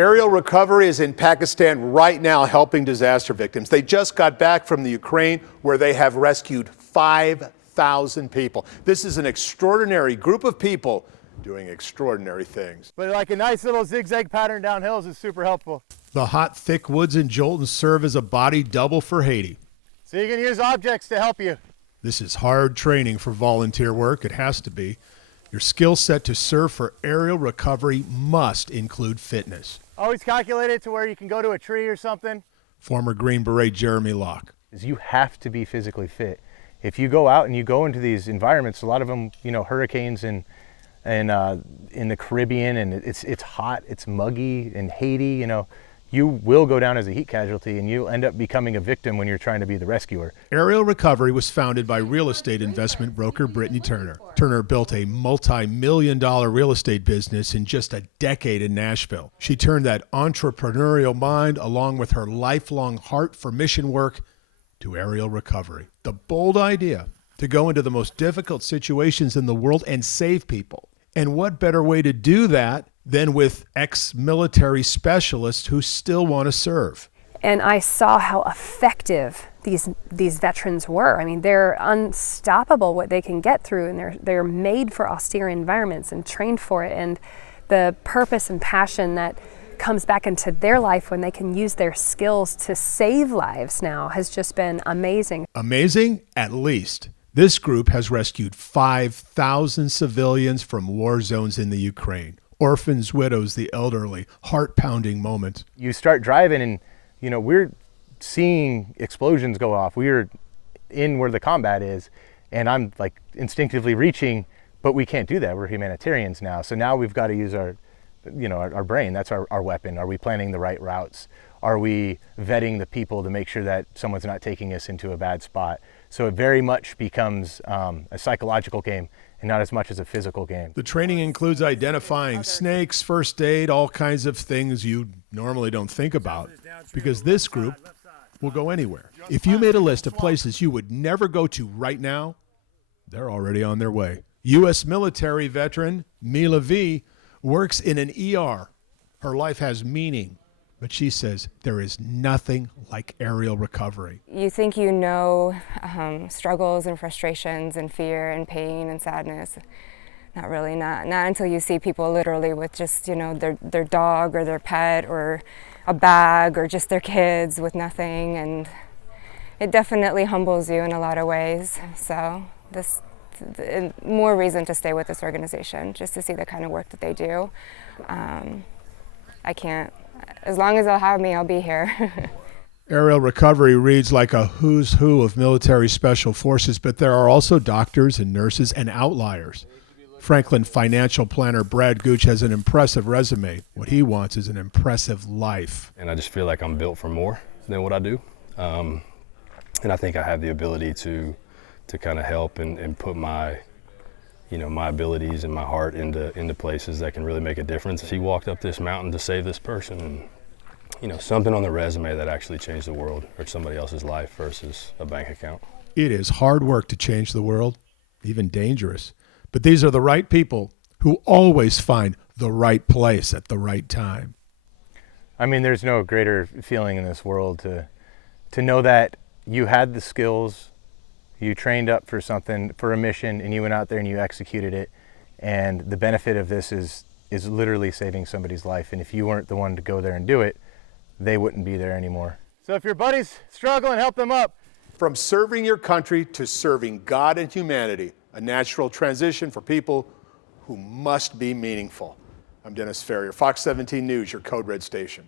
Aerial Recovery is in Pakistan right now helping disaster victims. They just got back from the Ukraine where they have rescued 5,000 people. This is an extraordinary group of people doing extraordinary things. But like a nice little zigzag pattern down hills is super helpful. The hot, thick woods in Jolton serve as a body double for Haiti. So you can use objects to help you. This is hard training for volunteer work. It has to be. Your skill set to serve for aerial recovery must include fitness. Always calculate it to where you can go to a tree or something. Former Green Beret Jeremy Locke. You have to be physically fit. If you go out and you go into these environments, a lot of them, hurricanes and in the Caribbean, and it's hot, it's muggy in Haiti, you will go down as a heat casualty and you end up becoming a victim when you're trying to be the rescuer. Aerial Recovery was founded by real estate investment broker Brittany Turner. Turner built a multi-million-dollar real estate business in just a decade in Nashville. She turned that entrepreneurial mind along with her lifelong heart for mission work to aerial recovery. The bold idea to go into the most difficult situations in the world and save people. And what better way to do that than with ex-military specialists who still want to serve? And I saw how effective these veterans were. I mean, they're unstoppable what they can get through, and they're made for austere environments and trained for it. And the purpose and passion that comes back into their life when they can use their skills to save lives now has just been amazing. Amazing? At least. This group has rescued 5,000 civilians from war zones in the Ukraine. Orphans, widows, the elderly, heart-pounding moments. You start driving and, we're seeing explosions go off. We're in where the combat is, and I'm like instinctively reaching, but we can't do that. We're humanitarians now. So now we've got to use our brain. That's our weapon. Are we planning the right routes? Are we vetting the people to make sure that someone's not taking us into a bad spot? So it very much becomes a psychological game and not as much as a physical game. The training includes identifying snakes, first aid, all kinds of things you normally don't think about, because this group will go anywhere. If you made a list of places you would never go to right now, they're already on their way. U.S. military veteran Mila V works in an ER. Her life has meaning, but she says there is nothing like aerial recovery. You think struggles and frustrations and fear and pain and sadness. Not really, not until you see people literally with just, their dog or their pet or a bag or just their kids with nothing, and it definitely humbles you in a lot of ways. So more reason to stay with this organization, just to see the kind of work that they do. I can't. As long as they'll have me, I'll be here. Aerial recovery reads like a who's who of military special forces, but there are also doctors and nurses and outliers. Franklin financial planner Brad Gooch has an impressive resume. What he wants is an impressive life. And I just feel like I'm built for more than what I do. And I think I have the ability to kind of help and put my abilities and my heart into places that can really make a difference. He walked up this mountain to save this person, and something on the resume that actually changed the world or somebody else's life versus a bank account. It is hard work to change the world, even dangerous. But these are the right people who always find the right place at the right time. I mean, there's no greater feeling in this world to know that you had the skills, you trained up for something, for a mission, and you went out there and you executed it. And the benefit of this is literally saving somebody's life. And if you weren't the one to go there and do it, they wouldn't be there anymore. So if your buddies struggling, help them up. From serving your country to serving God and humanity, a natural transition for people who must be meaningful. I'm Dennis Ferrier, Fox 17 News, your Code Red station.